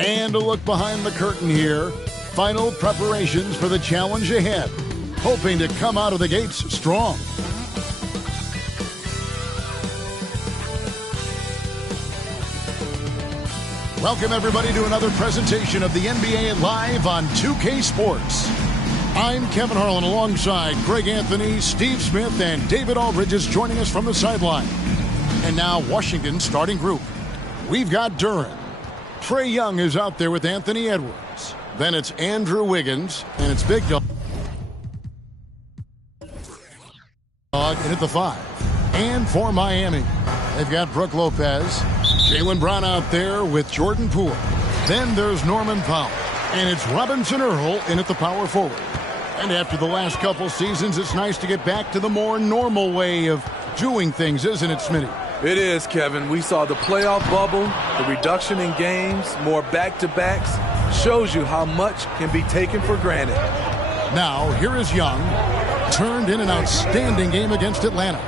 And a look behind the curtain here. Final preparations for the challenge ahead. Hoping to come out of the gates strong. Welcome everybody to another presentation of the NBA Live on 2K Sports. I'm Kevin Harlan alongside Greg Anthony, Steve Smith, and David Aldridge is joining us from the sideline. And now Washington's starting group. We've got Duren. Trae Young is out there with Anthony Edwards. Then it's Andrew Wiggins, and it's Big Dog in at the 5. And for Miami, they've got Brook Lopez, Jaylen Brown out there with Jordan Poole. Then there's Norman Powell, and it's Robinson Earl in at the power forward. And after the last couple seasons, it's nice to get back to the more normal way of doing things, isn't it, Smitty? It is, Kevin. We saw the playoff bubble, the reduction in games, more back-to-backs. Shows you how much can be taken for granted. Now, here is Young. Turned in an outstanding game against Atlanta.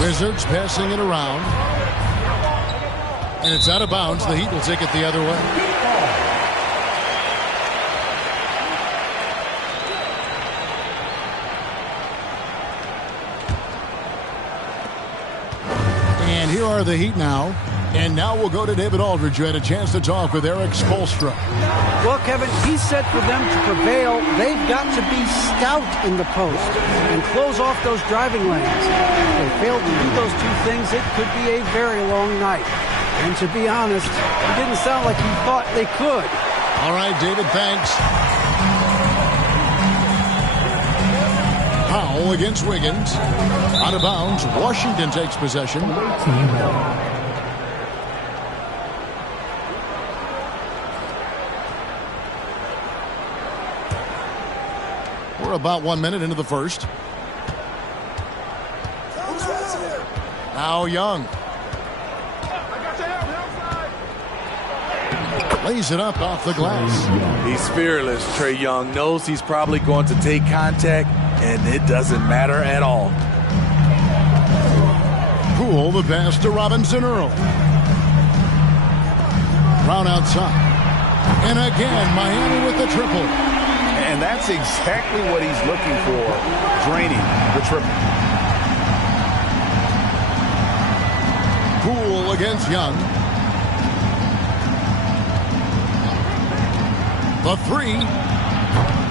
Wizards passing it around. And it's out of bounds. The Heat will take it the other way. And here are the Heat now. And now we'll go to David Aldridge, who had a chance to talk with Eric Spoelstra. Well, Kevin, he said for them to prevail, they've got to be stout in the post and close off those driving lanes. If they fail to do those two things, it could be a very long night. And to be honest, it didn't sound like he thought they could. All right, David, thanks. Powell against Wiggins. Out of bounds, Washington takes possession. We're about 1 minute into the first. Now Young. Lays it up off the glass. He's fearless. Trae Young knows he's probably going to take contact, and it doesn't matter at all. Poole, the pass to Robinson Earl. Brown outside. And again, Miami with the triple. And that's exactly what he's looking for, draining the triple. Poole against Young. The 3.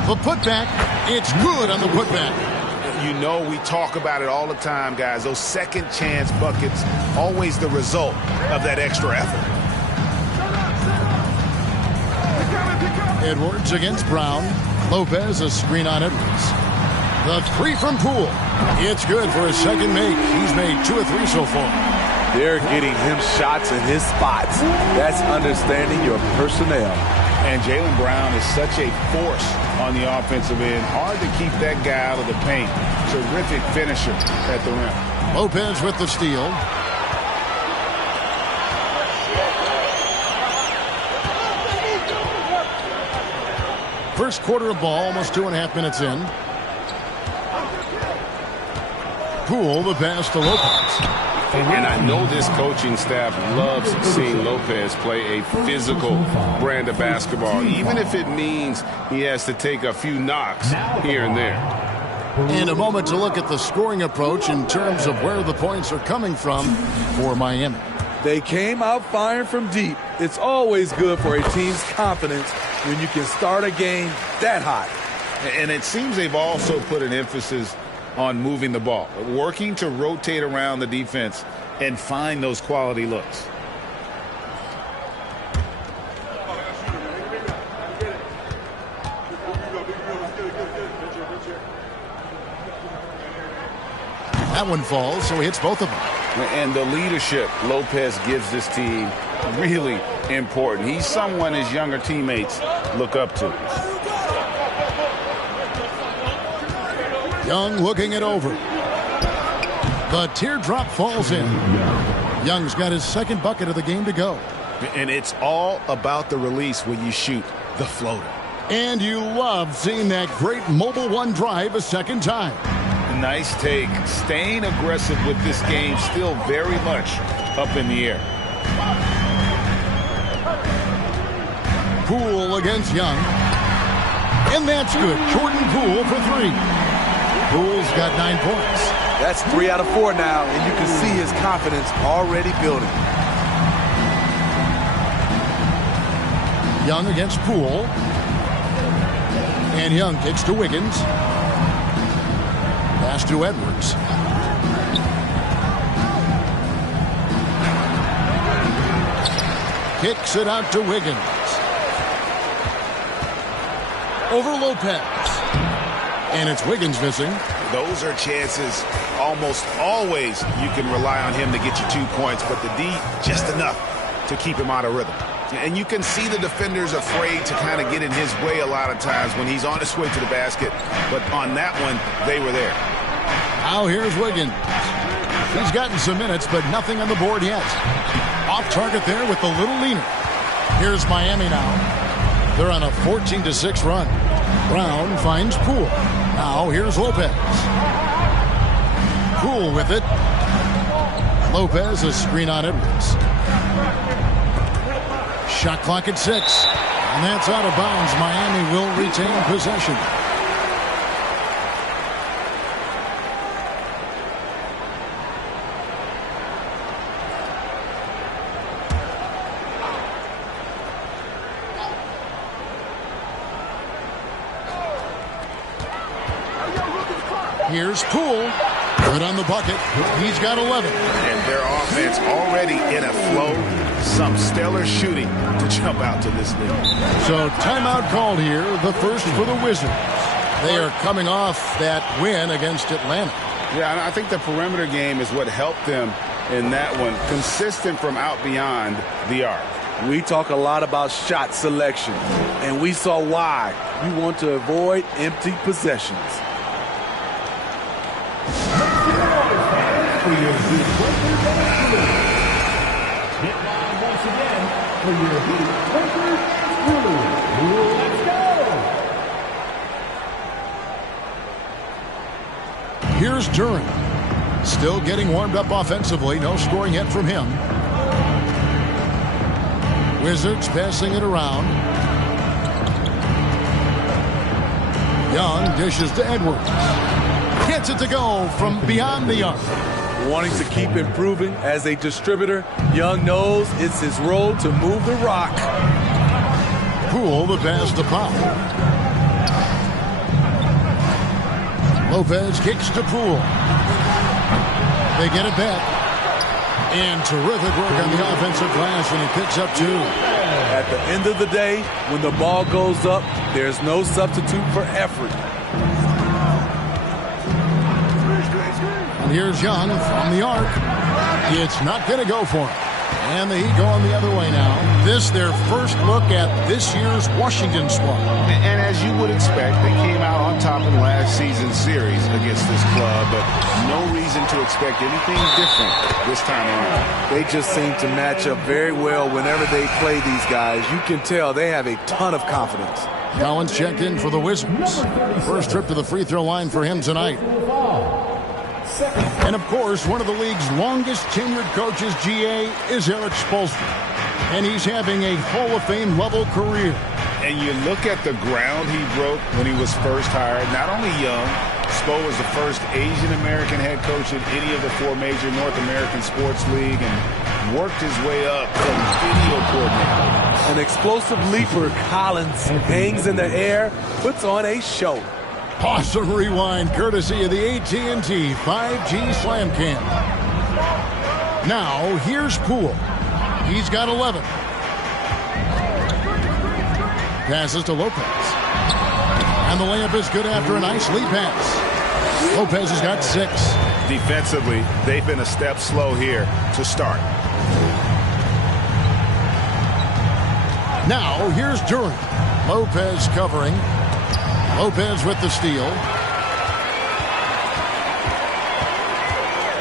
The putback. It's good on the putback. You know, we talk about it all the time, guys. Those second chance buckets, always the result of that extra effort. Edwards against Brown. Lopez, a screen on Edwards. The 3 from Poole. It's good for his second make. He's made 2 of 3 so far. They're getting him shots in his spots. That's understanding your personnel. And Jaylen Brown is such a force on the offensive end. Hard to keep that guy out of the paint. Terrific finisher at the rim. Lopez with the steal. First quarter of ball, almost 2.5 minutes in. Poole, the pass to Lopez. And I know this coaching staff loves seeing Lopez play a physical brand of basketball, even if it means he has to take a few knocks here and there. In a moment to look at the scoring approach in terms of where the points are coming from for Miami. They came out firing from deep. It's always good for a team's confidence when you can start a game that hot. And it seems they've also put an emphasis on moving the ball, working to rotate around the defense and find those quality looks. That one falls, so he hits both of them. And the leadership Lopez gives this team really important. He's someone his younger teammates look up to. Young looking it over. The teardrop falls in. Young's got his second bucket of the game to go. And it's all about the release when you shoot the floater. And you love seeing that great mobile one drive a second time. Nice take. Staying aggressive with this game, still very much up in the air. Poole against Young. And that's good. Jordan Poole for 3. Poole's got 9 points. That's 3 out of 4 now, and you can see his confidence already building. Young against Poole. And Young kicks to Wiggins. Pass to Edwards. Kicks it out to Wiggins. Over Lopez. And it's Wiggins missing. Those are chances almost always you can rely on him to get you 2 points, but the D, just enough to keep him out of rhythm. And you can see the defenders afraid to kind of get in his way a lot of times when he's on his way to the basket. But on that one, they were there. Now here's Wiggins. He's gotten some minutes, but nothing on the board yet. Off target there with the little leaner. Here's Miami now. They're on a 14-6 run. Brown finds Poole. Now here's Lopez. Poole with it. Lopez, a screen on Edwards. Shot clock at 6. And that's out of bounds. Miami will retain possession. Here's Poole. Good on the bucket. He's got 11. And their offense already in a flow. Some stellar shooting to jump out to this lead. So timeout called here, the first for the Wizards. They are coming off that win against Atlanta. Yeah, and I think the perimeter game is what helped them in that one. Consistent from out beyond the arc. We talk a lot about shot selection, and we saw why. You want to avoid empty possessions. Here's Duren. Still getting warmed up offensively. No scoring yet from him. Wizards passing it around. Young dishes to Edwards. Gets it to go from beyond the arc. Wanting to keep improving as a distributor, Young knows it's his role to move the rock. Poole the pass to Powell. Lopez kicks to Poole. They get it back. And terrific work on the offensive glass, and he picks up 2. At the end of the day, when the ball goes up, there's no substitute for effort. And here's Young from the arc. It's not going to go for him. And the Heat going the other way now. This their first look at this year's Washington squad. And as you would expect, they came out on top in last season's series against this club, but no reason to expect anything different this time around. They just seem to match up very well whenever they play these guys. You can tell they have a ton of confidence. Collins checked in for the Wizards. First trip to the free throw line for him tonight. And, of course, one of the league's longest tenured coaches, GA, is Eric Spoelstra. And he's having a Hall of Fame level career. And you look at the ground he broke when he was first hired. Not only young, Spo was the first Asian-American head coach in any of the 4 major North American sports league and worked his way up from video coordinator. An explosive leaper, Collins hangs in the air, puts on a show. Awesome rewind, courtesy of the AT&T 5G Slam Cam. Now, here's Poole. He's got 11. Passes to Lopez. And the layup is good after a nice lead pass. Lopez has got 6. Defensively, they've been a step slow here to start. Now, here's Duren. Lopez covering. Lopez with the steal.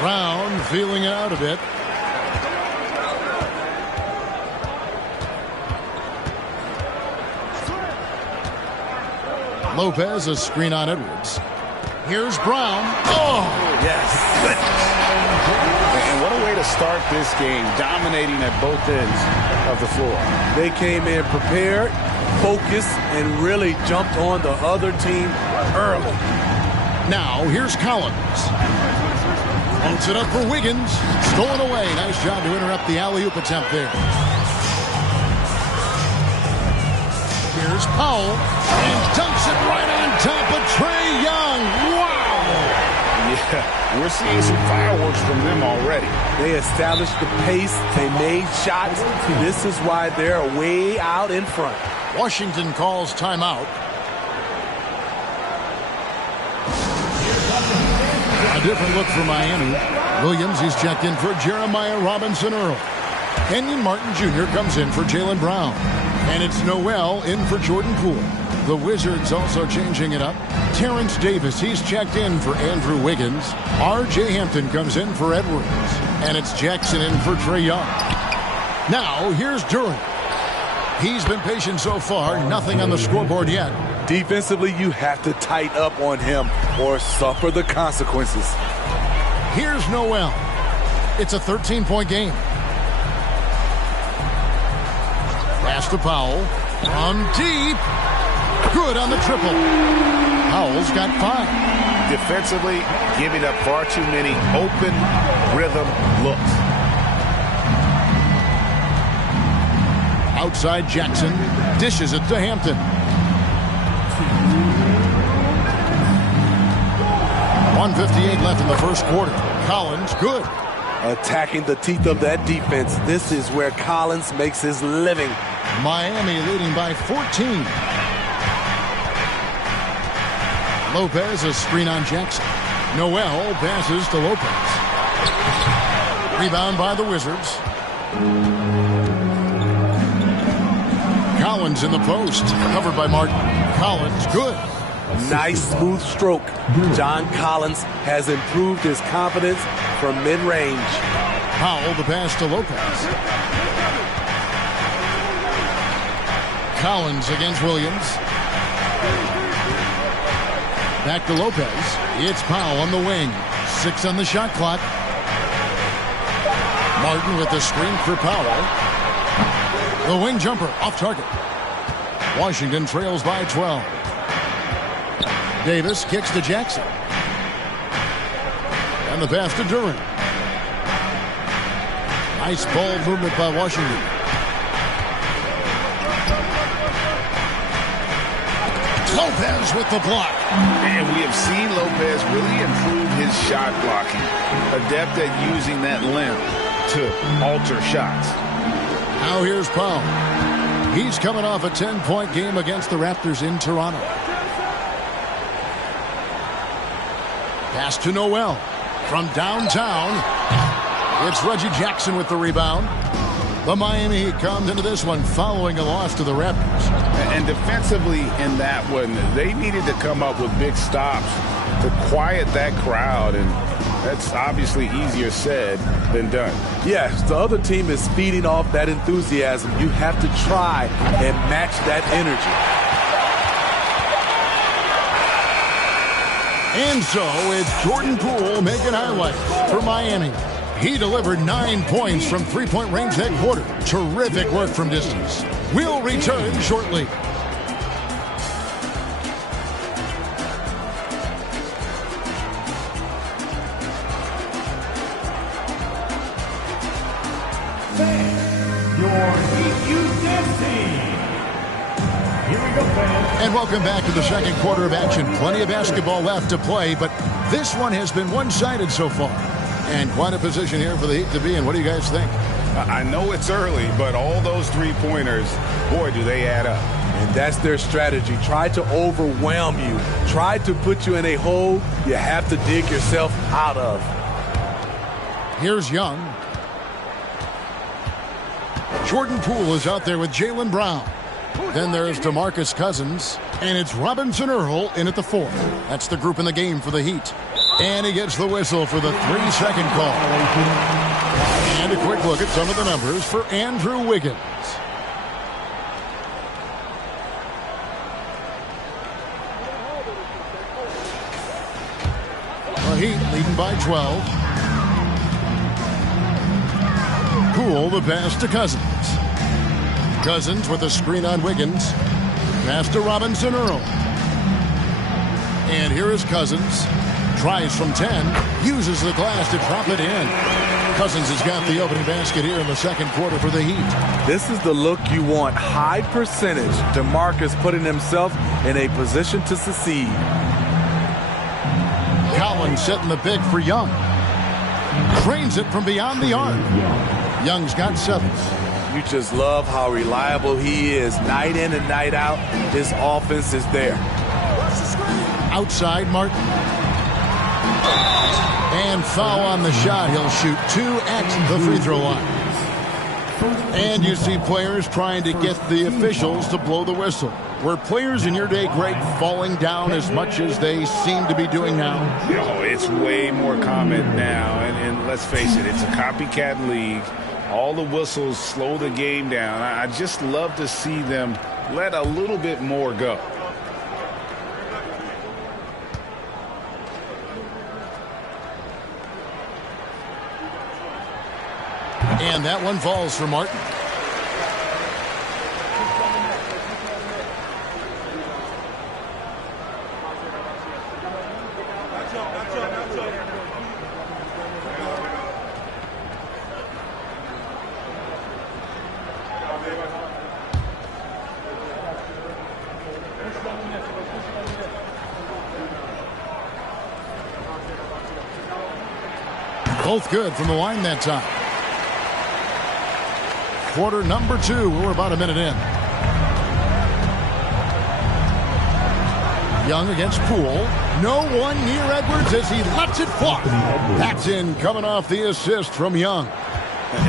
Brown feeling it out a bit. Lopez, a screen on Edwards. Here's Brown. Oh! Yes. And what a way to start this game, dominating at both ends of the floor. They came in prepared, focused and really jumped on the other team early. Now, here's Collins. Floats it up for Wiggins. Stolen away. Nice job to interrupt the alley-oop attempt there. Here's Powell. And dunks it right on top of Trae Young. Wow! Yeah, we're seeing some fireworks from them already. They established the pace. They made shots. This is why they're way out in front. Washington calls timeout. A different look for Miami. Williams, he's checked in for Jeremiah Robinson Earl. Kenyon Martin Jr. comes in for Jaylen Brown. And it's Noel in for Jordan Poole. The Wizards also changing it up. Terrence Davis, he's checked in for Andrew Wiggins. R.J. Hampton comes in for Edwards. And it's Jackson in for Trae Young. Now, here's Durant. He's been patient so far. Nothing on the scoreboard yet. Defensively, you have to tighten up on him or suffer the consequences. Here's Noel. It's a 13-point game. Pass to Powell. From deep. Good on the triple. Powell's got 5. Defensively, giving up far too many open rhythm looks. Outside Jackson. Dishes it to Hampton. .158 left in the first quarter. Collins, good. Attacking the teeth of that defense. This is where Collins makes his living. Miami leading by 14. Lopez, a screen on Jackson. Noel passes to Lopez. Rebound by the Wizards. Collins in the post. Covered by Martin. Collins, good. Nice smooth stroke. John Collins has improved his confidence from mid-range. Powell, the pass to Lopez. Collins against Williams. Back to Lopez. It's Powell on the wing. 6 on the shot clock. Martin with the screen for Powell. The wing jumper off target. Washington trails by 12. Davis kicks to Jackson. And the pass to Durant. Nice ball movement by Washington. Lopez with the block. And we have seen Lopez really improve his shot blocking. Adept at using that length to alter shots. Now here's Powell. He's coming off a 10-point game against the Raptors in Toronto. Pass to Noel. From downtown, it's Reggie Jackson with the rebound. The Miami Heat comes into this one following a loss to the Raptors. And defensively in that one, they needed to come up with big stops to quiet that crowd, and that's obviously easier said than done. Yes, the other team is feeding off that enthusiasm. You have to try and match that energy. And so it's Jordan Poole making highlights for Miami. He delivered 9 points from three-point range that quarter. Terrific work from distance. We'll return shortly. And welcome back to the second quarter of action. Plenty of basketball left to play, but this one has been one-sided so far. And quite a position here for the Heat to be in. What do you guys think? I know it's early, but all those three-pointers, boy, do they add up. And that's their strategy. Try to overwhelm you. Try to put you in a hole you have to dig yourself out of. Here's Young. Jordan Poole is out there with Jaylen Brown. Then there's DeMarcus Cousins. And it's Robinson Earl in at the 4. That's the group in the game for the Heat. And he gets the whistle for the 3-second call. And a quick look at some of the numbers for Andrew Wiggins. The Heat leading by 12. Poole the pass to Cousins. Cousins with a screen on Wiggins. Pass to Robinson Earl. And here is Cousins. Tries from 10. Uses the glass to drop it in. Cousins has got the opening basket here in the second quarter for the Heat. This is the look you want. High percentage. DeMarcus putting himself in a position to succeed. Collins setting the pick for Young. Cranes it from beyond the arc. Young's got 7. You just love how reliable he is. Night in and night out, his offense is there. Outside Martin. And foul on the shot. He'll shoot 2 at the free throw line. And you see players trying to get the officials to blow the whistle. Were players in your day, Greg, falling down as much as they seem to be doing now? No, it's way more common now. And let's face it, it's a copycat league. All the whistles slow the game down. I just love to see them let a little bit more go. And that one falls for Martin. Both good from the line that time. Quarter number 2. We're about a minute in. Young against Poole. No one near Edwards as he lets it fly. That's in, coming off the assist from Young.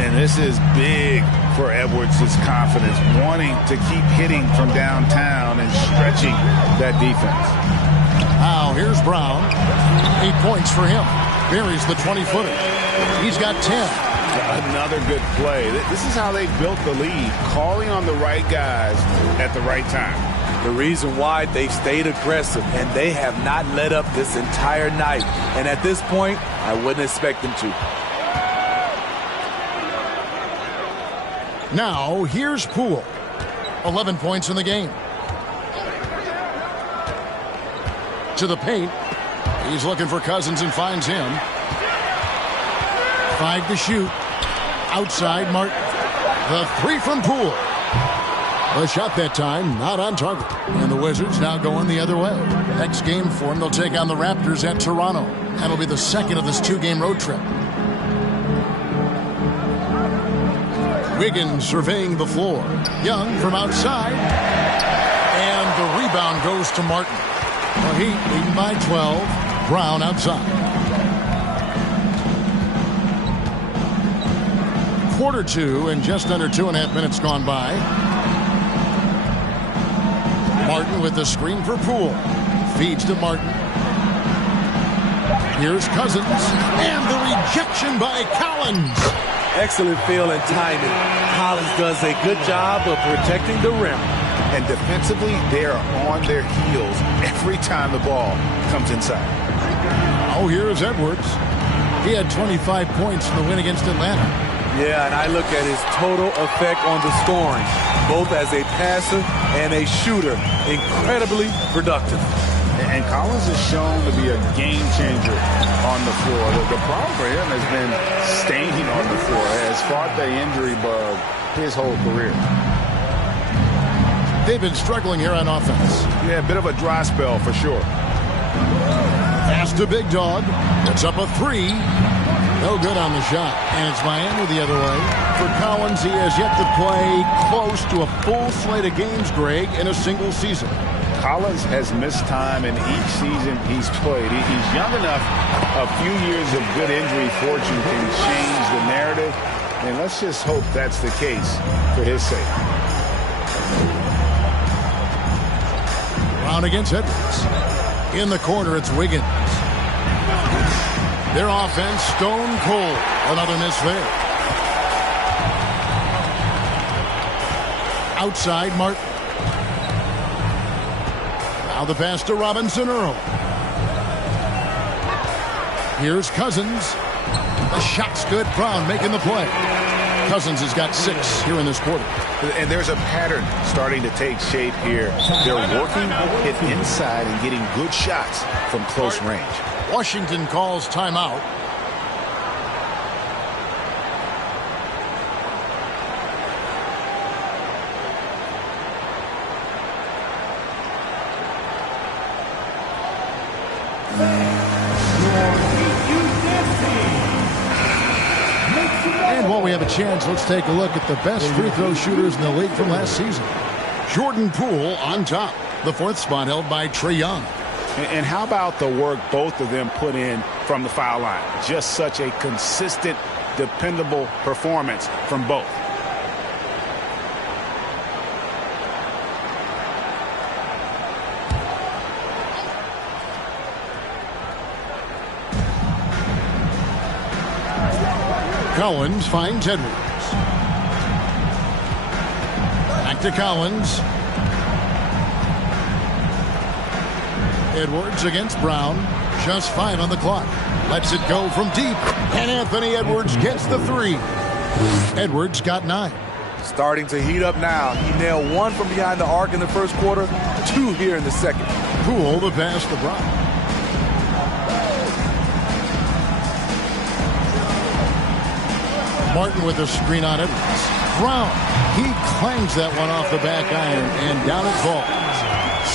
And this is big for Edwards' confidence, wanting to keep hitting from downtown and stretching that defense. Now here's Brown. 8 points for him. Buries the 20-footer. He's got 10. Another good play. This is how they built the lead, calling on the right guys at the right time. The reason why they stayed aggressive, and they have not let up this entire night. And at this point, I wouldn't expect them to. Now, here's Poole. 11 points in the game. To the paint. He's looking for Cousins and finds him. 5 to shoot. Outside Martin. The 3 from Poole. The shot that time not on target. And the Wizards now going the other way. Next game for them, they'll take on the Raptors at Toronto. That'll be the second of this 2-game road trip. Wiggins surveying the floor. Young from outside. And the rebound goes to Martin. The Heat leading by 12. Brown outside. Quarter 2 and just under 2.5 minutes gone by. Martin with the screen for Poole. Feeds to Martin. Here's Cousins. And the rejection by Collins. Excellent feel and timing. Collins does a good job of protecting the rim. And defensively, they are on their heels every time the ball comes inside. Oh, here's Edwards. He had 25 points in the win against Atlanta. Yeah, and I look at his total effect on the scoring, both as a passer and a shooter. Incredibly productive. And Collins is shown to be a game changer on the floor. The problem for him has been staying on the floor. Has fought the injury bug his whole career. They've been struggling here on offense. Yeah, a bit of a dry spell for sure. Pass to Big Dog. It's up a 3. No good on the shot. And it's Miami the other way. For Collins, he has yet to play close to a full slate of games, Greg, in a single season. Collins has missed time in each season he's played. He's young enough, a few years of good injury fortune can change the narrative. And let's just hope that's the case for his sake. Brown against Edwards. In the corner, it's Wiggins. Their offense, stone cold. Another miss there. Outside, Martin. Now the pass to Robinson Earl. Here's Cousins. The shot's good. Brown making the play. Cousins has got 6 here in this quarter. And there's a pattern starting to take shape here. They're working it inside and getting good shots from close range. Washington calls timeout. And while we have a chance, let's take a look at the best free throw shooters in the league from last season. Jordan Poole on top. The 4th spot held by Trae Young. And how about the work both of them put in from the foul line? Just such a consistent, dependable performance from both. Collins finds Edwards. Back to Collins. Edwards against Brown. Just 5 on the clock. Lets it go from deep. And Anthony Edwards gets the 3. Edwards got 9. Starting to heat up now. He nailed 1 from behind the arc in the first quarter, 2 here in the second. Poole the pass to Brown. Martin with a screen on Edwards. Brown, he clangs that one off the back iron and down it falls.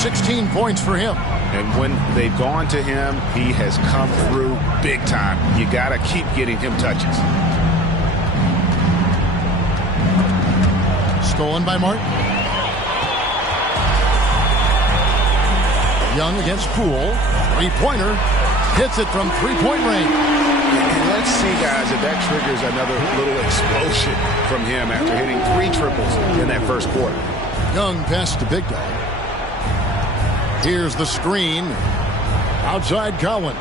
16 points for him. And when they've gone to him, he has come through big time. You got to keep getting him touches. Stolen by Martin. Young against Poole. 3-pointer. Hits it from 3-point range. And let's see, guys, if that triggers another little explosion from him after hitting 3 triples in that first quarter. Young pass to Big Dog. Here's the screen. Outside Collins.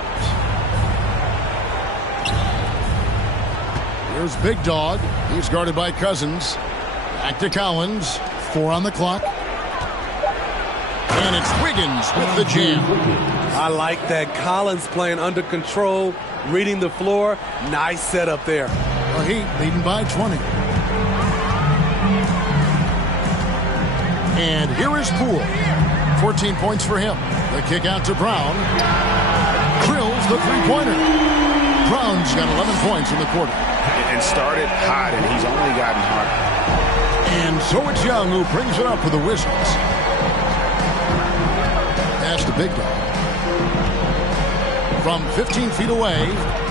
Here's Big Dog. He's guarded by Cousins. Back to Collins. 4 on the clock. And it's Wiggins with the jam. I like that. Collins playing under control, reading the floor. Nice setup there. The Heat leading by 20. And here is Poole. 14 points for him. The kick out to Brown. Drills the 3-pointer. Brown's got 11 points in the quarter. And started hot, and he's only gotten hotter. And so it's Young who brings it up for the Wizards. Pass to Big Dog. From 15 feet away,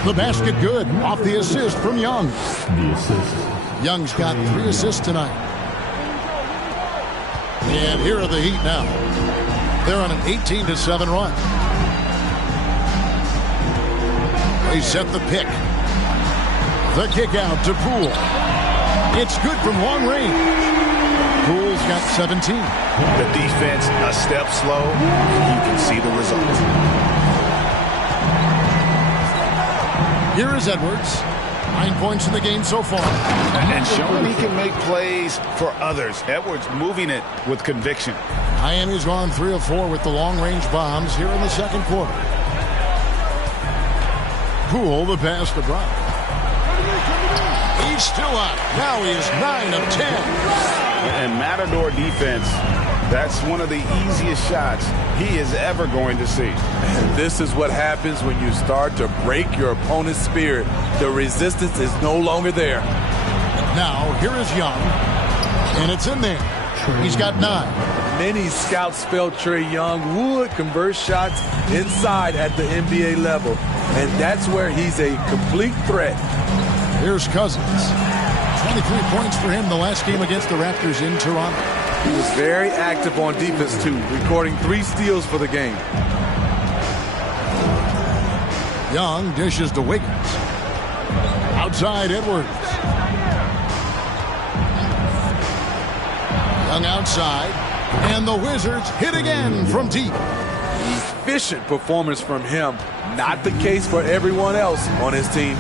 the basket good. Off the assist from Young. Young's got 3 assists tonight. And here are the Heat now. They're on an 18-7 run. They set the pick. The kick out to Poole. It's good from long range. Poole's got 17. The defense a step slow. You can see the result. Here is Edwards. 9 points in the game so far. And showing he can make plays for others. Edwards moving it with conviction. Miami's gone 3 of 4 with the long-range bombs here in the second quarter. Poole the pass to Brown. He's still up. Now he is 9 of 10. And Matador defense, that's one of the easiest shots he is ever going to see. And this is what happens when you start to break your opponent's spirit. The resistance is no longer there. Now, here is Young. And it's in there. He's got 9. Many scouts felt Trae Young would convert shots inside at the NBA level. And that's where he's a complete threat. Here's Cousins. 23 points for him the last game against the Raptors in Toronto. He was very active on defense, too, recording 3 steals for the game. Young dishes to Wiggins. Outside Edwards. Young outside. And the Wizards hit again from deep. Efficient performance from him. Not the case for everyone else on his team.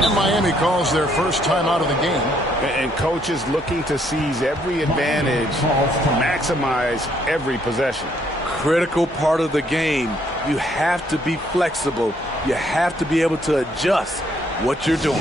And Miami calls their first time out of the game. And coaches looking to seize every advantage, maximize every possession. Critical part of the game. You have to be flexible. You have to be able to adjust what you're doing.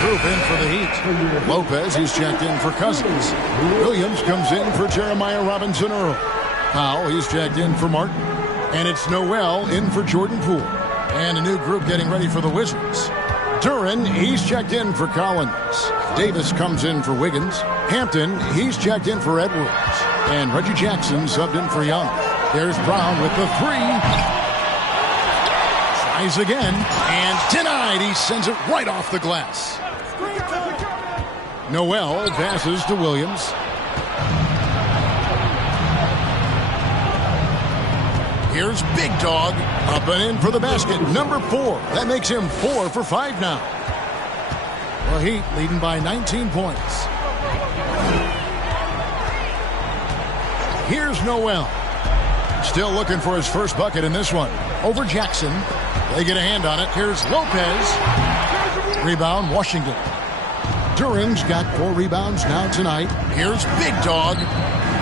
Group in for the Heat. Lopez, he's checked in for Cousins. Williams comes in for Jeremiah Robinson Earl. Powell, he's checked in for Martin. And it's Noel in for Jordan Poole. And a new group getting ready for the Wizards. Duren, he's checked in for Collins. Davis comes in for Wiggins. Hampton, he's checked in for Edwards. And Reggie Jackson subbed in for Young. There's Brown with the three. Tries again, and denied. He sends it right off the glass. Noel passes to Williams. Here's Big Dog, up and in for the basket, number 4. That makes him 4 for 5 now. The Heat leading by 19 points. Here's Noel. Still looking for his first bucket in this one. Over Jackson. They get a hand on it. Here's Lopez. Rebound, Washington. Duren's got 4 rebounds now tonight. Here's Big Dog.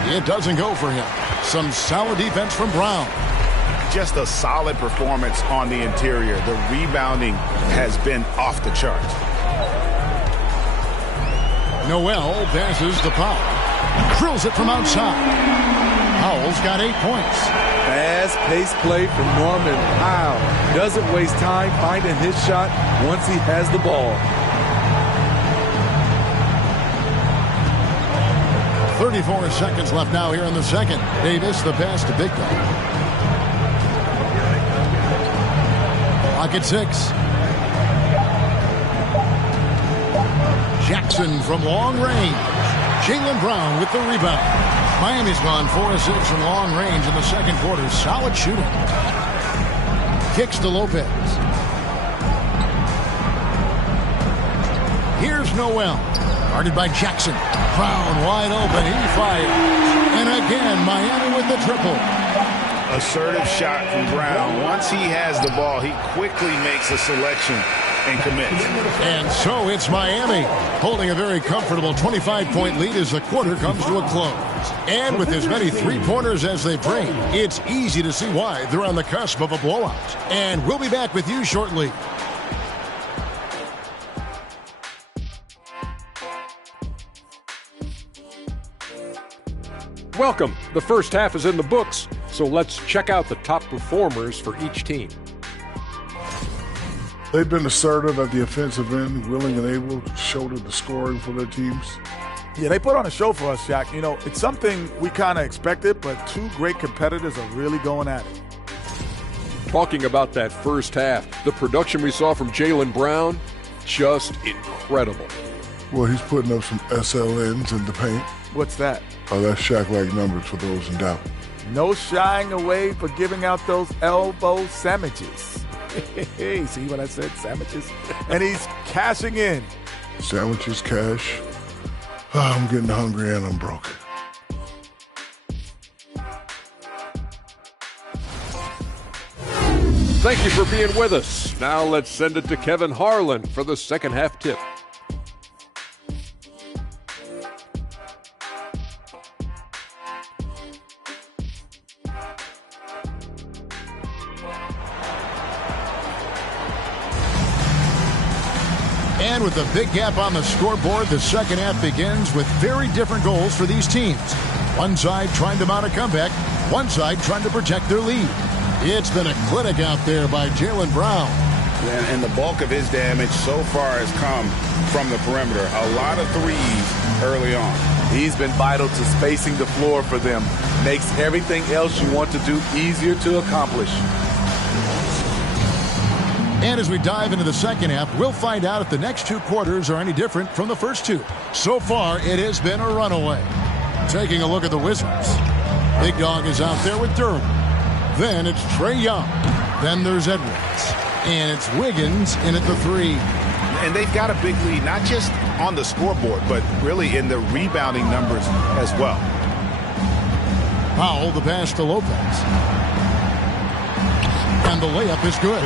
It doesn't go for him. Some solid defense from Brown. Just a solid performance on the interior. The rebounding has been off the charts. Noel passes to Powell. Drills it from outside. Powell's got 8 points. Fast-paced play from Norman Powell. Doesn't waste time finding his shot once he has the ball. 34 seconds left now here in the second. Davis, the pass to Big Dog. Clock at 6. Jackson from long range. Jaylen Brown with the rebound. Miami's gone 4 of 6 from long range in the second quarter. Solid shooting. Kicks to Lopez. Here's Noel. Guarded by Jackson. Brown wide open. He fires. And again, Miami with the triple. Assertive shot from Brown. Once he has the ball, he quickly makes a selection and commits. And so it's Miami holding a very comfortable 25-point lead as the quarter comes to a close. And with as many three-pointers as they bring, it's easy to see why they're on the cusp of a blowout. And we'll be back with you shortly. Welcome. The first half is in the books, so let's check out the top performers for each team. They've been assertive at the offensive end, willing and able to shoulder the scoring for their teams. Yeah, they put on a show for us, Shaq. You know, it's something we kind of expected, but 2 great competitors are really going at it. Talking about that first half, the production we saw from Jaylen Brown, just incredible. Well, he's putting up some SLNs in the paint. What's that? Oh, that's Shaq-like numbers for those in doubt. No shying away for giving out those elbow sandwiches. Hey, see what I said? Sandwiches? And he's cashing in. Sandwiches, cash. Oh, I'm getting hungry and I'm broke. Thank you for being with us. Now let's send it to Kevin Harlan for the second half tip. And with a big gap on the scoreboard, the second half begins with very different goals for these teams. One side trying to mount a comeback, one side trying to protect their lead. It's been a clinic out there by Jaylen Brown. And the bulk of his damage so far has come from the perimeter. A lot of threes early on. He's been vital to spacing the floor for them. Makes everything else you want to do easier to accomplish. And as we dive into the second half, we'll find out if the next 2 quarters are any different from the first 2. So far, it has been a runaway. Taking a look at the Wizards. Big Dog is out there with Durham. Then it's Trae Young. Then there's Edwards. And it's Wiggins in at the 3. And they've got a big lead, not just on the scoreboard, but really in the rebounding numbers as well. Powell, the pass to Lopez. And the layup is good.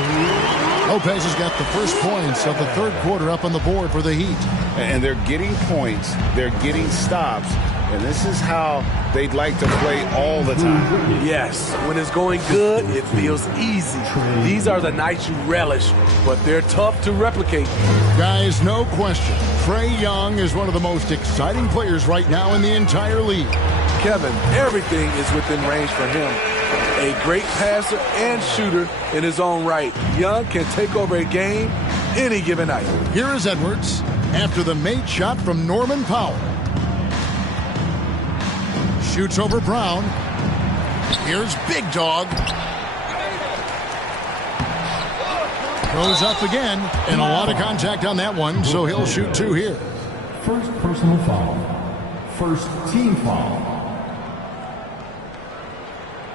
Lopez has got the first points of the third quarter up on the board for the Heat. And they're getting points. They're getting stops. And this is how they'd like to play all the time. Yes, when it's going good, it feels easy. These are the nights you relish, but they're tough to replicate. Guys, no question. Trae Young is one of the most exciting players right now in the entire league. Kevin, everything is within range for him. A great passer and shooter in his own right. Young can take over a game any given night. Here is Edwards after the made shot from Norman Powell. Shoots over Brown. Here's Big Dog. Goes up again, and a lot of contact on that one, so he'll shoot 2 here. First personal foul. First team foul.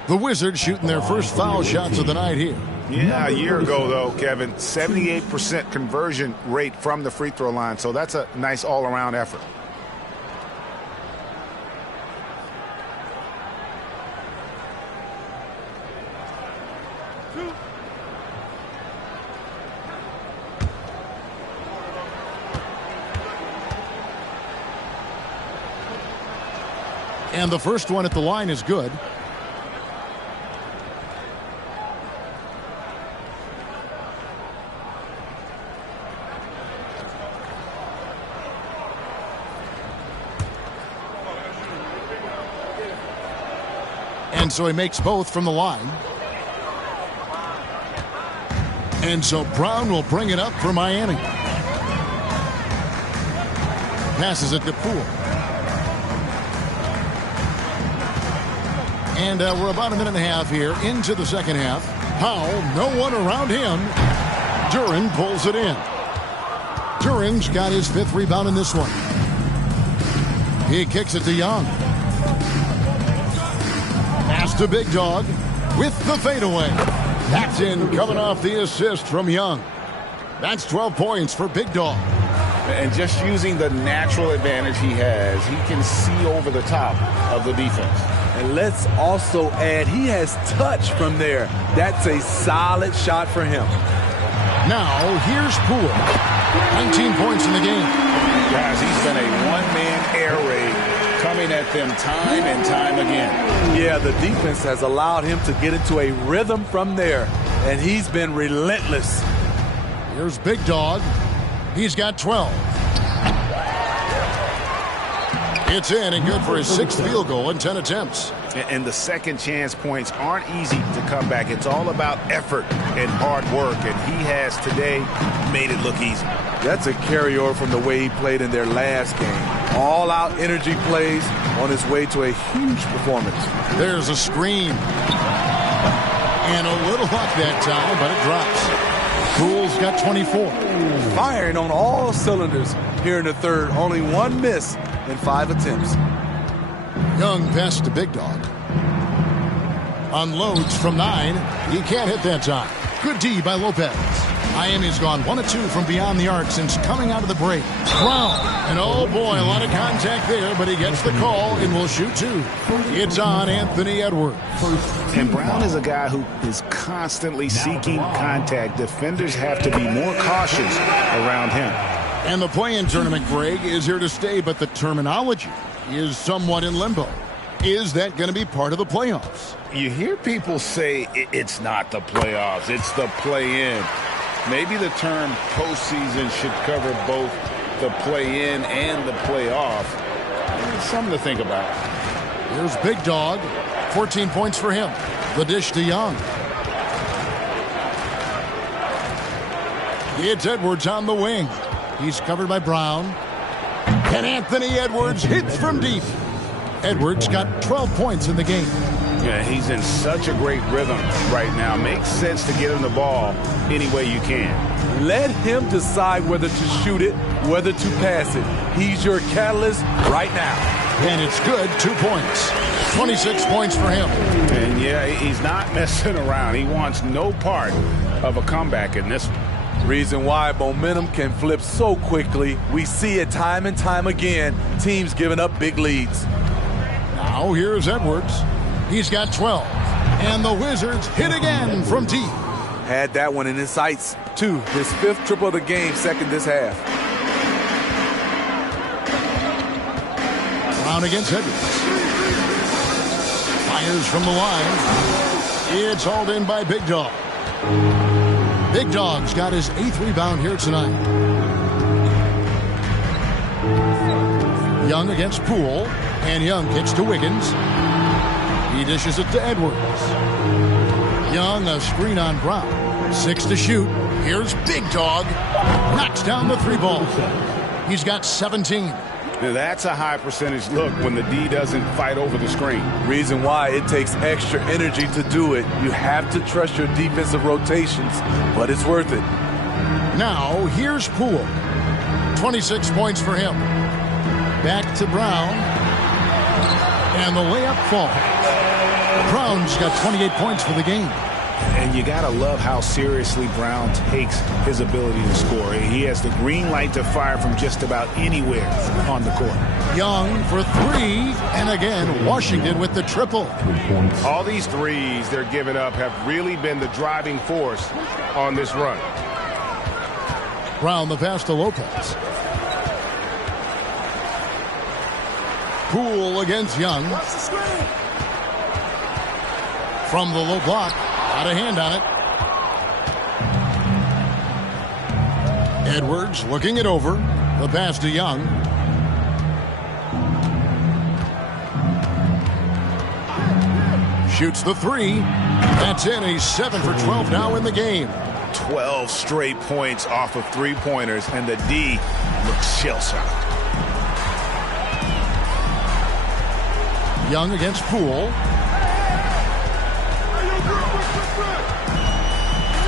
The Wizards shooting their first foul shots of the night here. Yeah, a year ago, though, Kevin, 78% conversion rate from the free throw line, so that's a nice all-around effort. And the first one at the line is good. And so he makes both from the line. And so Brown will bring it up for Miami. Passes it to Poole. And we're about a minute and a half here into the second half. Powell, no one around him. Duren pulls it in. Duren's got his 5th rebound in this one. He kicks it to Young. Pass to Big Dog with the fadeaway. That's in, coming off the assist from Young. That's 12 points for Big Dog. And just using the natural advantage he has, he can see over the top of the defense. And let's also add, he has touch from there. That's a solid shot for him. Now, here's Poole. 19 points in the game. Guys, he's been a one-man air raid coming at them time and time again. Yeah, the defense has allowed him to get into a rhythm from there, and he's been relentless. Here's Big Dog. He's got 12. It's in and good for his 6th field goal in 10 attempts. And the second chance points aren't easy to come back. It's all about effort and hard work, and he has today made it look easy. That's a carryover from the way he played in their last game. All-out energy plays on his way to a huge performance. There's a screen. And a little luck that time, but it drops. Poole's got 24. Firing on all cylinders here in the third. Only one miss in 5 attempts. Young pass to Big Dog. Unloads from 9. He can't hit that time. Good D by Lopez. Miami's gone 1 of 2 from beyond the arc since coming out of the break. Brown. And oh boy, a lot of contact there, but he gets the call and will shoot 2. It's on Anthony Edwards. And Brown is a guy who is constantly seeking contact. Defenders have to be more cautious around him. And the play-in tournament, Greg, is here to stay, but the terminology is somewhat in limbo. Is that going to be part of the playoffs? You hear people say it's not the playoffs, it's the play-in. Maybe the term postseason should cover both the play-in and the playoff. It's something to think about. Here's Big Dog. 14 points for him. The dish to Young. It's Edwards on the wing. He's covered by Brown. And Anthony Edwards hits from deep. Edwards got 12 points in the game. Yeah, he's in such a great rhythm right now. Makes sense to get him the ball any way you can. Let him decide whether to shoot it, whether to pass it. He's your catalyst right now. And it's good, 2 points. 26 points for him. And yeah, he's not messing around. He wants no part of a comeback in this one. Reason why momentum can flip so quickly. We see it time and time again. Teams giving up big leads. Now here's Edwards. He's got 12. And the Wizards hit again from deep. Had that one in his sights, too. His 5th triple of the game, second this half. Brown against Edwards. Fires from the line. It's hauled in by Big Dog. Big Dog's got his 8th rebound here tonight. Young against Poole. And Young kicks to Wiggins. He dishes it to Edwards. Young, a screen on Brown. 6 to shoot. Here's Big Dog. Knocks down the 3 ball. He's got 17. Now that's a high percentage look when the D doesn't fight over the screen. Reason why it takes extra energy to do it. You have to trust your defensive rotations, but it's worth it. Now, here's Poole. 26 points for him. Back to Brown. And the layup falls. Brown's got 28 points for the game. And you got to love how seriously Brown takes his ability to score. He has the green light to fire from just about anywhere on the court. Young for 3. And again, Washington with the triple. All these threes they're giving up have really been the driving force on this run. Brown the pass to Lopez. Poole against Young. From the low block. Got a hand on it. Edwards looking it over. The pass to Young. Shoots the 3. That's in. He's 7 for 12 now in the game. 12 straight points off of 3-pointers, and the D looks shell-shocked. Young against Poole.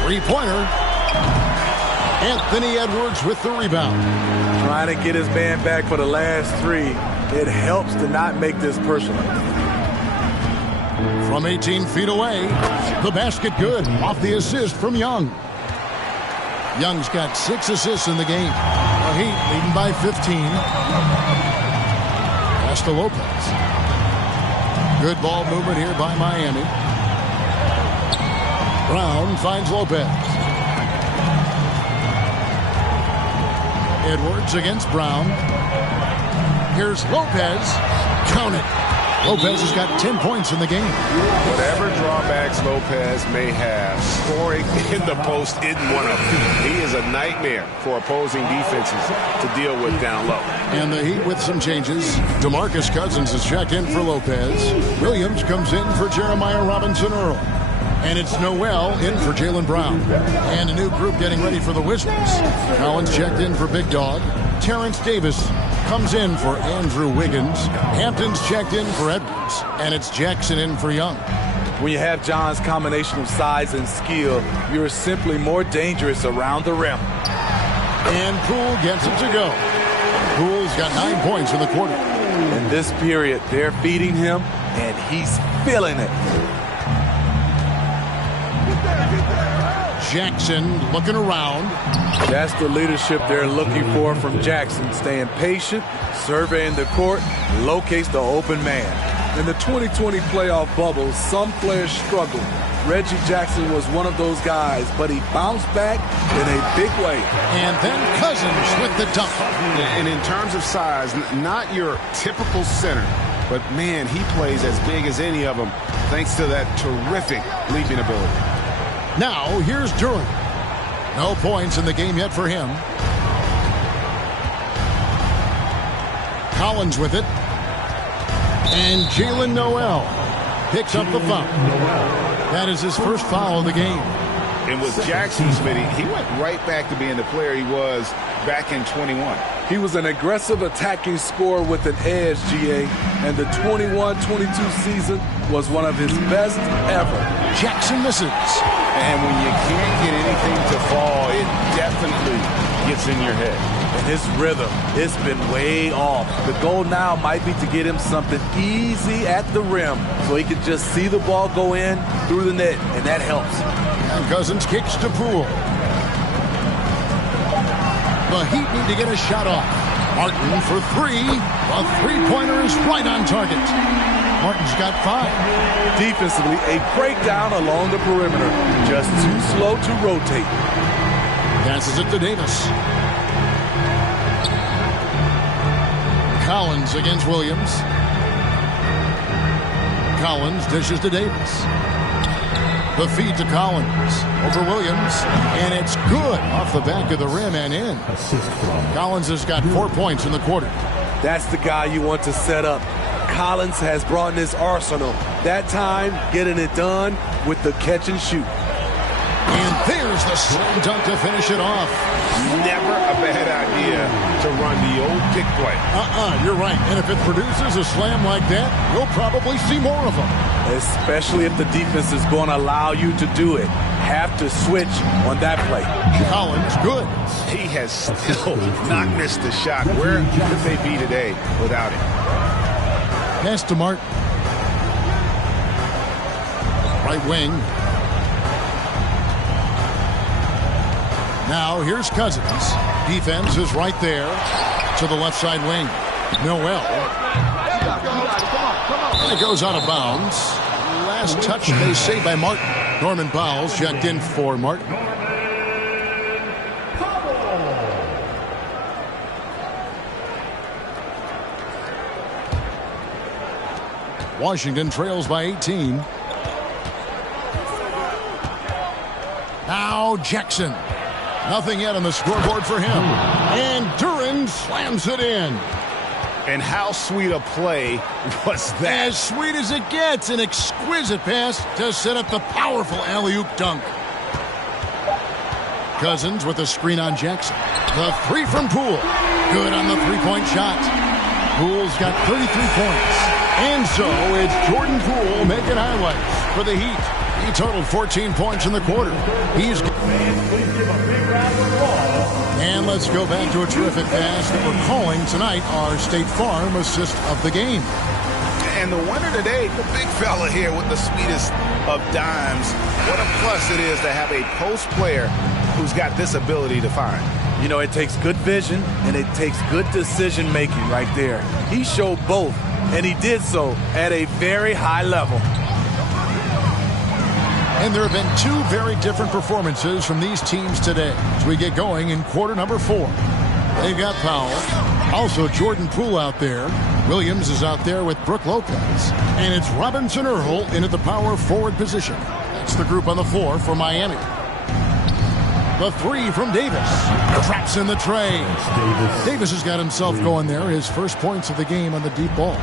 3-pointer. Anthony Edwards with the rebound. Trying to get his man back for the last 3. It helps to not make this personal. From 18 feet away, the basket good off the assist from Young. Young's got 6 assists in the game. The Heat leading by 15. Pass to Lopez. Good ball movement here by Miami. Brown finds Lopez. Edwards against Brown. Here's Lopez. Count it. Lopez has got 10 points in the game. Whatever drawbacks Lopez may have, scoring in the post isn't one of them. He is a nightmare for opposing defenses to deal with down low. And the Heat with some changes. DeMarcus Cousins is checked in for Lopez. Williams comes in for Jeremiah Robinson-Earl. And it's Noel in for Jaylen Brown. And a new group getting ready for the Wizards. Collins checked in for Big Dog. Terrence Davis comes in for Andrew Wiggins. Hampton's checked in for Edwards. And it's Jackson in for Young. When you have John's combination of size and skill, you're simply more dangerous around the rim. And Poole gets it to go. Poole's got 9 points in the quarter. In this period, they're feeding him, and he's feeling it. Jackson looking around. That's the leadership they're looking for from Jackson. Staying patient, surveying the court, locates the open man. In the 2020 playoff bubble, some players struggled. Reggie Jackson was one of those guys, but he bounced back in a big way. And then Cousins with the dunk. And in terms of size, not your typical center, but man, he plays as big as any of them thanks to that terrific leaping ability. Now, here's Duren. No points in the game yet for him. Collins with it. And Jaylen Noel picks up the foul. That is his first foul of the game. And with Jackson, Smitty, he went right back to being the player he was back in 21. He was an aggressive attacking scorer with an edge, GA, and the 21-22 season was one of his best ever. Jackson misses. And when you can't get anything to fall, it definitely gets in your head. And his rhythm, it's been way off. The goal now might be to get him something easy at the rim so he can just see the ball go in through the net, and that helps. And Cousins kicks to Poole. The Heat need to get a shot off. Martin for three. The three-pointer is right on target. Martin's got 5. Defensively, a breakdown along the perimeter. Just too slow to rotate. Passes it to Davis. Collins against Williams. Collins dishes to Davis. The feed to Collins over Williams, and it's good off the back of the rim and in. Collins has got 4 points in the quarter. That's the guy you want to set up. Collins has brought in his arsenal. That time, getting it done with the catch and shoot. And there's the slam dunk to finish it off. Never a bad idea to run the old pick play. You're right. And if it produces a slam like that, we'll probably see more of them. Especially if the defense is going to allow you to do it. Have to switch on that play. Collins, good. He has still not missed a shot. Where could they be today without it? Pass to Martin. Right wing. Now here's Cousins. Defense is right there to the left side wing. Noel. And it goes out of bounds. Last touch, they say, by Martin. Norman Bowles checked in for Martin. Washington trails by 18. Now Jackson. Nothing yet on the scoreboard for him. And Duren slams it in. And how sweet a play was that? As sweet as it gets. An exquisite pass to set up the powerful alley-oop dunk. Cousins with a screen on Jackson. The three from Poole. Good on the three-point shot. Poole's got 33 points. And so it's Jordan Poole making highlights for the Heat. He totaled 14 points in the quarter. And let's go back to a terrific pass that we're calling tonight our State Farm assist of the game. And the winner today, the big fella here with the sweetest of dimes. What a plus it is to have a post player who's got this ability to find. You know, it takes good vision and it takes good decision making right there. He showed both, and he did so at a very high level. And there have been 2 very different performances from these teams today as we get going in quarter number 4. They've got Powell, also Jordan Poole out there. Williams is out there with Brook Lopez. And it's Robinson Earl in at the power forward position. That's the group on the floor for Miami. The three from Davis. Traps in the tray. Davis has got himself going there. His first points of the game on the deep ball.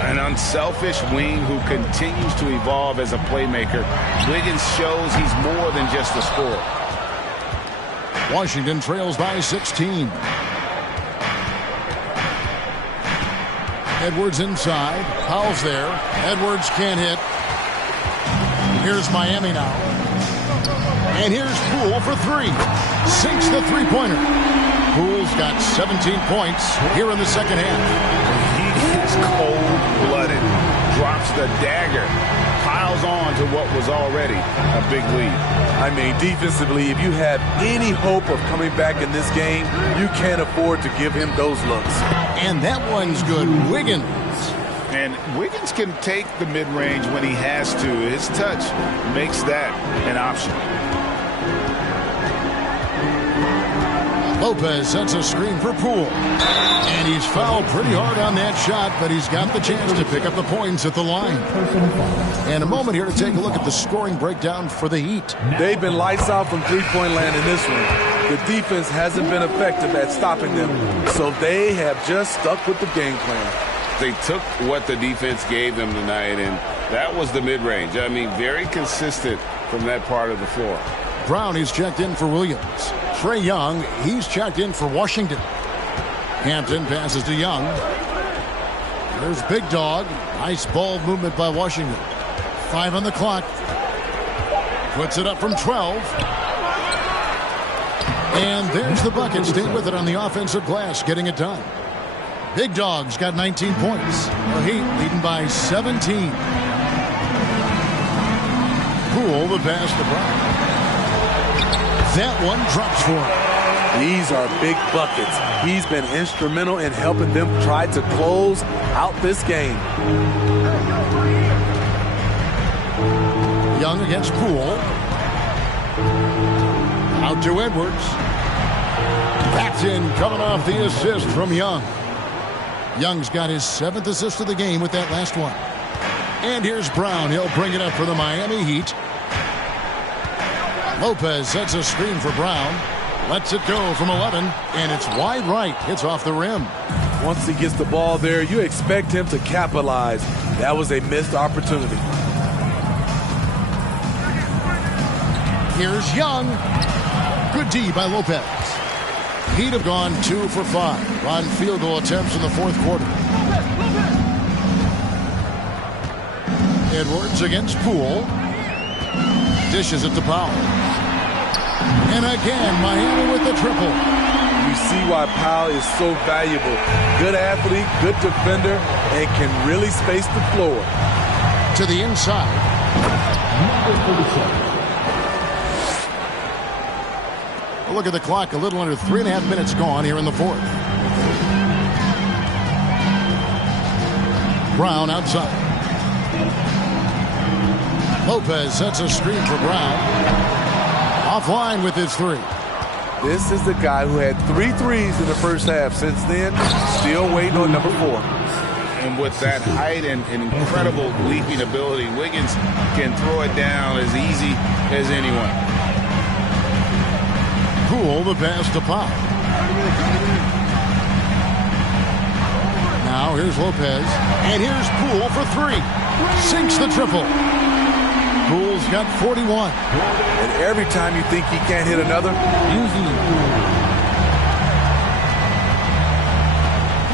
An unselfish wing who continues to evolve as a playmaker. Wiggins shows he's more than just a scorer. Washington trails by 16. Edwards inside. Powell's there. Edwards can't hit. Here's Miami now. And here's Poole for 3. Sinks the three-pointer. Poole's got 17 points here in the second half. He is cold-blooded. Drops the dagger. Piles on to what was already a big lead. I mean, defensively, if you have any hope of coming back in this game, you can't afford to give him those looks. And that one's good. Wiggins. And Wiggins can take the mid-range when he has to. His touch makes that an option. Lopez sets a screen for Poole. And he's fouled pretty hard on that shot, but he's got the chance to pick up the points at the line. And a moment here to take a look at the scoring breakdown for the Heat. They've been lights out from three-point land in this one. The defense hasn't been effective at stopping them, so they have just stuck with the game plan. They took what the defense gave them tonight, and that was the mid-range. I mean, very consistent from that part of the floor. Brown is checked in for Williams. Trae Young, he's checked in for Washington. Hampton passes to Young. There's Big Dog. Nice ball movement by Washington. 5 on the clock. Puts it up from 12. And there's the bucket. Stay with it on the offensive glass, getting it done. Big Dog's got 19 points. The Heat leading by 17. Poole the pass to Brown. That one drops for him. These are big buckets. He's been instrumental in helping them try to close out this game. Young against Poole. Out to Edwards. Paxson coming off the assist from Young. Young's got his 7th assist of the game with that last one. And here's Brown. He'll bring it up for the Miami Heat. Lopez sets a screen for Brown. Lets it go from 11, and it's wide right. Hits off the rim. Once he gets the ball there, you expect him to capitalize. That was a missed opportunity. Here's Young. Good D by Lopez. Heat have gone 2 for 5 on field goal attempts in the 4th quarter. Edwards against Poole. Dishes it to Powell. And again, Miami with the triple. You see why Powell is so valuable. Good athlete, good defender, and can really space the floor. To the inside. Well, look at the clock. A little under 3.5 minutes gone here in the 4th. Brown outside. Lopez sets a screen for Brown. Offline with his 3. This is the guy who had 3 threes in the first half. Since then, still waiting on number 4. And with that height and incredible leaping ability, Wiggins can throw it down as easy as anyone. Poole the pass to Pop. Now here's Lopez. And here's Poole for 3. Sinks the triple. Poole's got 41. And every time you think he can't hit another,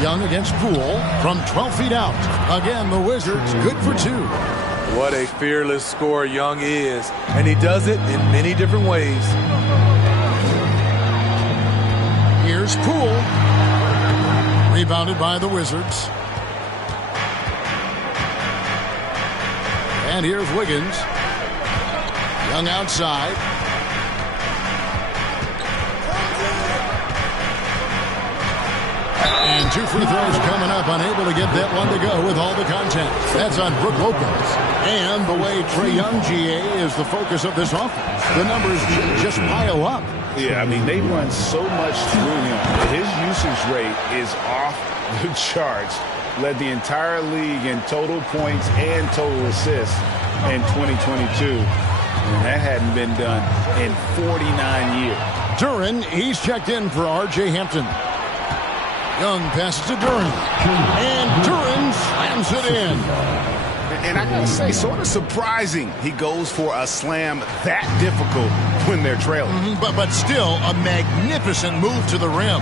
Young against Poole from 12 feet out. Again, the Wizards good for 2. What a fearless scorer Young is. And he does it in many different ways. Here's Poole. Rebounded by the Wizards. And here's Wiggins. Young outside. And 2 free throws coming up. Unable to get that one to go with all the contact. That's on Brook Lopez. And the way Trae Young, GA, is the focus of this offense. The numbers just pile up. Yeah, I mean, they run so much through him. His usage rate is off the charts. Led the entire league in total points and total assists in 2022. And that hadn't been done in 49 years. Duren, he's checked in for R.J. Hampton. Young passes to Duren. And Duren slams it in. And I got to say, sort of surprising he goes for a slam that difficult when they're trailing. But still a magnificent move to the rim.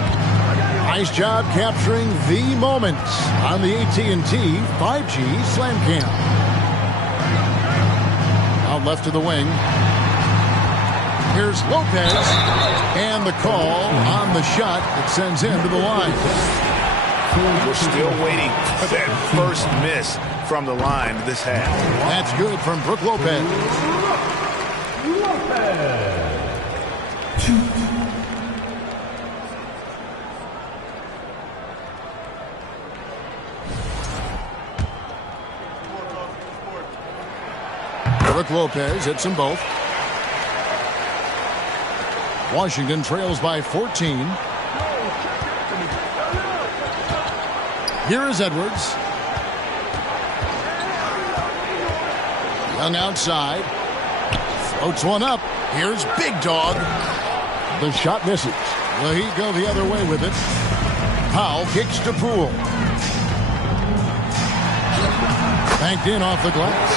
Nice job capturing the moments on the AT&T 5G Slam Cam. Out left to the wing. Here's Lopez. And the call on the shot that sends him to the line. We're still waiting for that first miss from the line this half. That's good from Brook Lopez. Brook Lopez hits them both. Washington trails by 14. Here is Edwards. Young outside. Floats one up. Here's Big Dog. The shot misses. The Heat go the other way with it. Powell kicks to Poole. Banked in off the glass.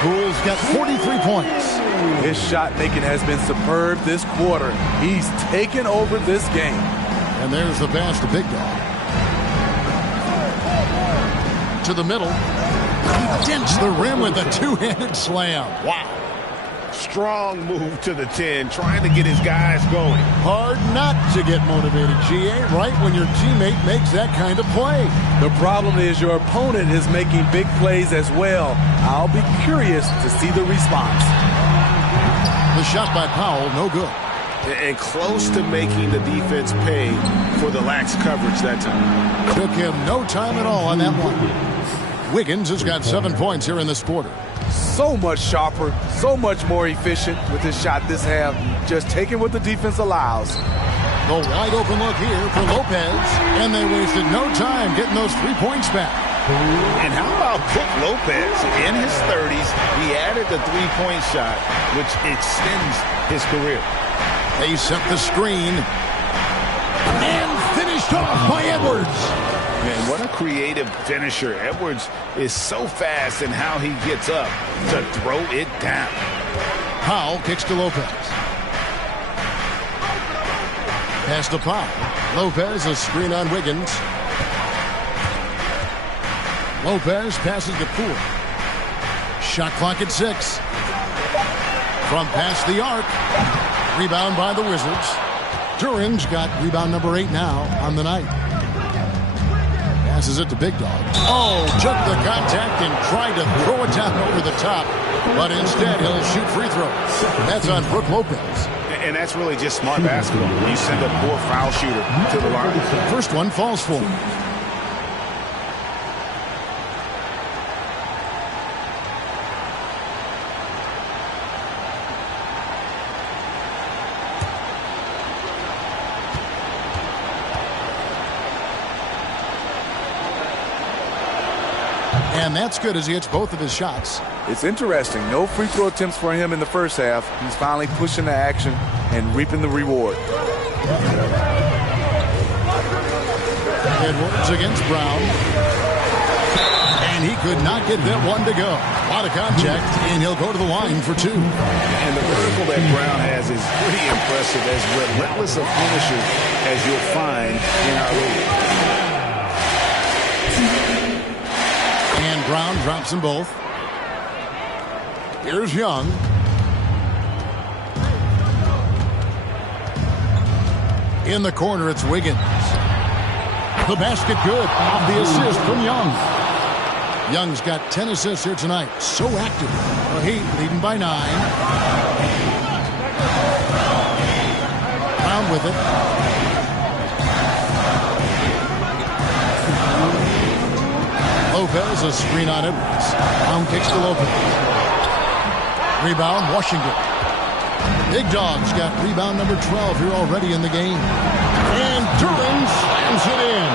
Poole's got 43 points. His shot making has been superb this quarter. He's taken over this game. And there's the pass to Big Dog. To the middle. He dents the rim with a two-handed slam. Wow. Strong move to the 10, trying to get his guys going. Hard not to get motivated, GA, right when your teammate makes that kind of play. The problem is your opponent is making big plays as well. I'll be curious to see the response. The shot by Powell, no good. And close to making the defense pay for the lax coverage that time. Took him no time at all on that one. Wiggins has got 7 points here in this quarter. So much sharper, so much more efficient with his shot this half. Just taking what the defense allows. The wide open look here for Lopez. And they wasted no time getting those 3 points back. And how about Brook Lopez? In his 30s, he added the three-point shot, which extends his career. They set the screen. And finished off by Edwards. Man, what a creative finisher. Edwards is so fast in how he gets up to throw it down. Powell kicks to Lopez. Pass to Powell. Lopez, a screen on Wiggins. Lopez passes to Poole. Shot clock at 6. From past the arc. Rebound by the Wizards. Duran's got rebound number 8 now on the night. Passes it to Big Dog. Oh, took the contact and tried to throw it down over the top. But instead, he'll shoot free throws. That's on Brook Lopez. And that's really just smart basketball. You send a poor foul shooter to the line. The first one falls for him. And that's good as he hits both of his shots. It's interesting. No free throw attempts for him in the first half. He's finally pushing the action and reaping the reward. Edwards against Brown. And he could not get that one to go. A lot of contact, and he'll go to the line for 2. And the vertical that Brown has is pretty impressive, as relentless a finisher as you'll find in our league. And Brown drops them both. Here's Young. In the corner, it's Wiggins. The basket good off the assist from Young. Young's got 10 assists here tonight. So active. The Heat leading by 9. Brown with it. Lopez, a screen on Edwards. Brown kicks to Lopez. Rebound, Washington. Big Dog's got rebound number 12 here already in the game. And Duran slams it in.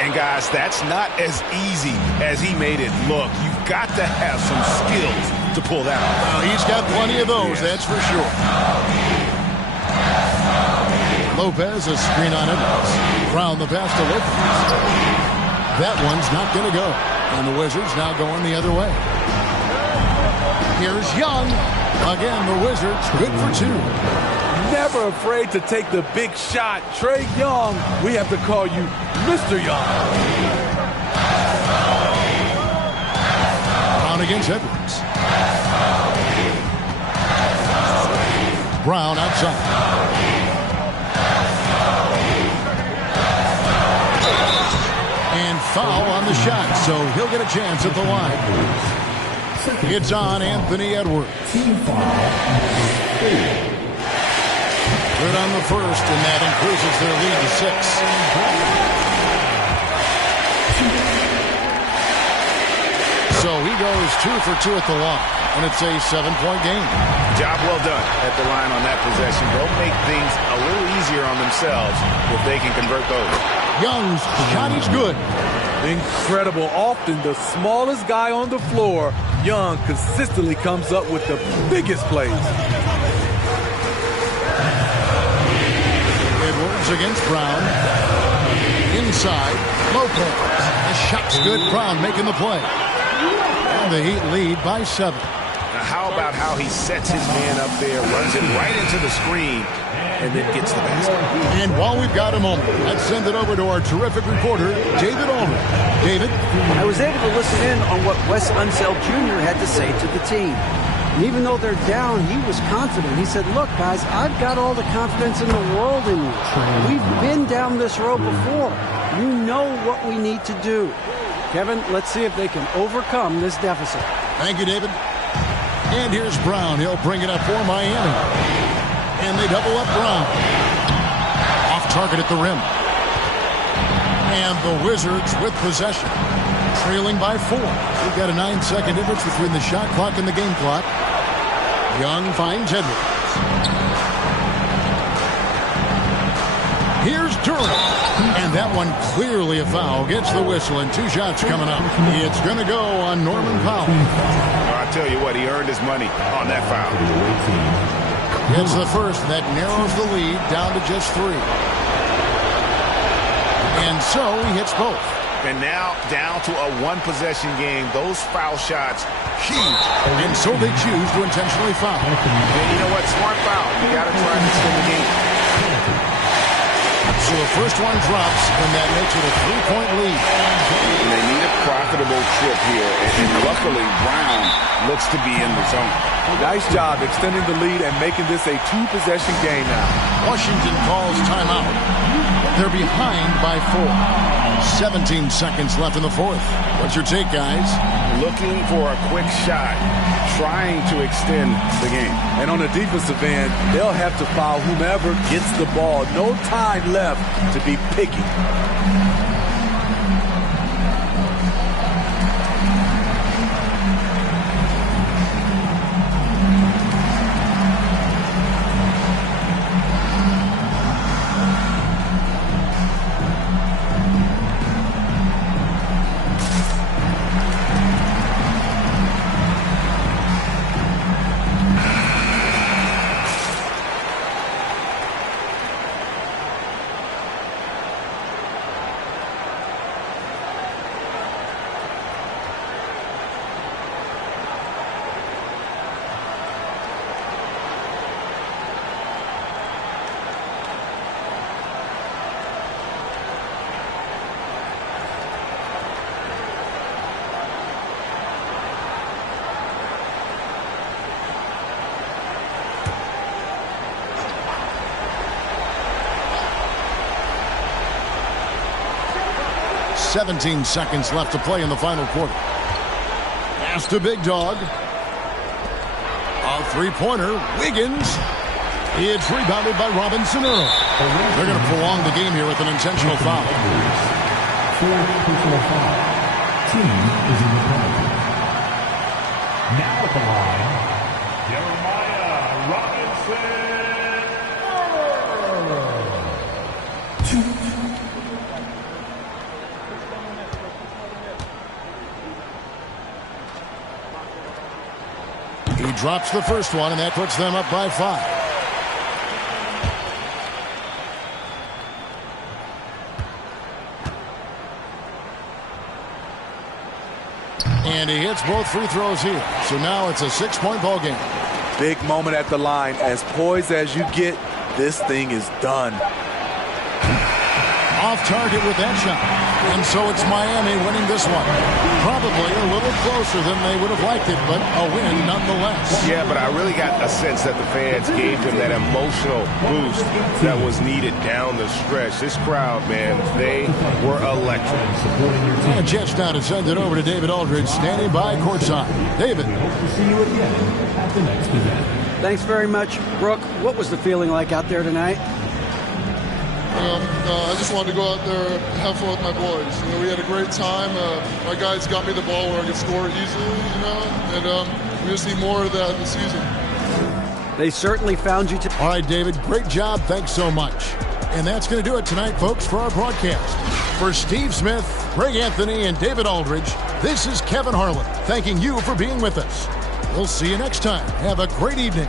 And guys, that's not as easy as he made it look. You've got to have some skills to pull that off. He's got plenty of those, that's for sure. Lopez, a screen on Edwards. Brown the pass to Lopez. That one's not going to go. And the Wizards now going the other way. Here's Young. Again, the Wizards good for 2. Never afraid to take the big shot. Trae Young, we have to call you Mr. Young. Brown against Edwards. Brown outside. Foul on the shot, so he'll get a chance at the line. It's on Anthony Edwards. Good on the first, and that increases their lead to 6. So he goes 2 for 2 at the line, and it's a 7-point game. Job well done at the line on that possession. They'll make things a little easier on themselves if they can convert those. Young's shot is good. Incredible. Often the smallest guy on the floor, Young consistently comes up with the biggest plays. Edwards against Brown. Inside, Lopez. The shot's good. Brown making the play. And the Heat lead by 7. Now, how about how he sets his man up there, runs it right into the screen, and then gets the basket. And while we've got a moment, let's send it over to our terrific reporter, David Aldridge. David? I was able to listen in on what Wes Unseld Jr. had to say to the team. And even though they're down, he was confident. He said, look, guys, I've got all the confidence in the world in you. We've been down this road before. You know what we need to do. Kevin, let's see if they can overcome this deficit. Thank you, David. And here's Brown. He'll bring it up for Miami. And they double up Brown. Off target at the rim. And the Wizards with possession. Trailing by 4. We've got a 9-second difference between the shot clock and the game clock. Young finds Edwards. Here's Durant. And that one clearly a foul. Gets the whistle and 2 shots coming up. It's going to go on Norman Powell. I'll tell you what, he earned his money on that foul. Gets the first. That narrows the lead down to just 3. And so he hits both. And now down to a 1-possession game. Those foul shots, huge. And so they choose to intentionally foul. And you know what? Smart foul. You got to try to extend the game. So the first one drops, and that makes it a 3-point lead. And they need a profitable trip here. And luckily, Brown looks to be in the zone. Nice job extending the lead and making this a 2-possession game now. Washington calls timeout. They're behind by 4. 17 seconds left in the 4th. What's your take, guys? Looking for a quick shot, trying to extend the game. And on the defensive end, they'll have to foul whomever gets the ball. No time left to be picky. .17 seconds left to play in the final quarter. Pass to Big Dog. A 3-pointer. Wiggins. It's rebounded by Robinson Earl. They're going to prolong the game here with an intentional foul. 4th personal foul. Team is in the penalty. Now at the line, Jeremiah Robinson. He drops the first one, and that puts them up by 5. And he hits both free throws here. So now it's a 6-point ball game. Big moment at the line. As poised as you get, this thing is done. Off target with that shot. And so it's Miami winning this one. Probably a little closer than they would have liked it, but a win nonetheless. Yeah, but I really got a sense that the fans gave them that emotional boost that was needed down the stretch. This crowd, man, they were electric. And just now to send it over to David Aldridge, standing by courtside. David. See you again at the next event. Thanks very much, Brooke. What was the feeling like out there tonight? I just wanted to go out there and have fun with my boys. We had a great time. My guys got me the ball where I could score easily, and we just need more of that in the season. They certainly found you. All right, David, great job. Thanks so much. And that's going to do it tonight, folks, for our broadcast. For Steve Smith, Greg Anthony, and David Aldridge, this is Kevin Harlan thanking you for being with us. We'll see you next time. Have a great evening.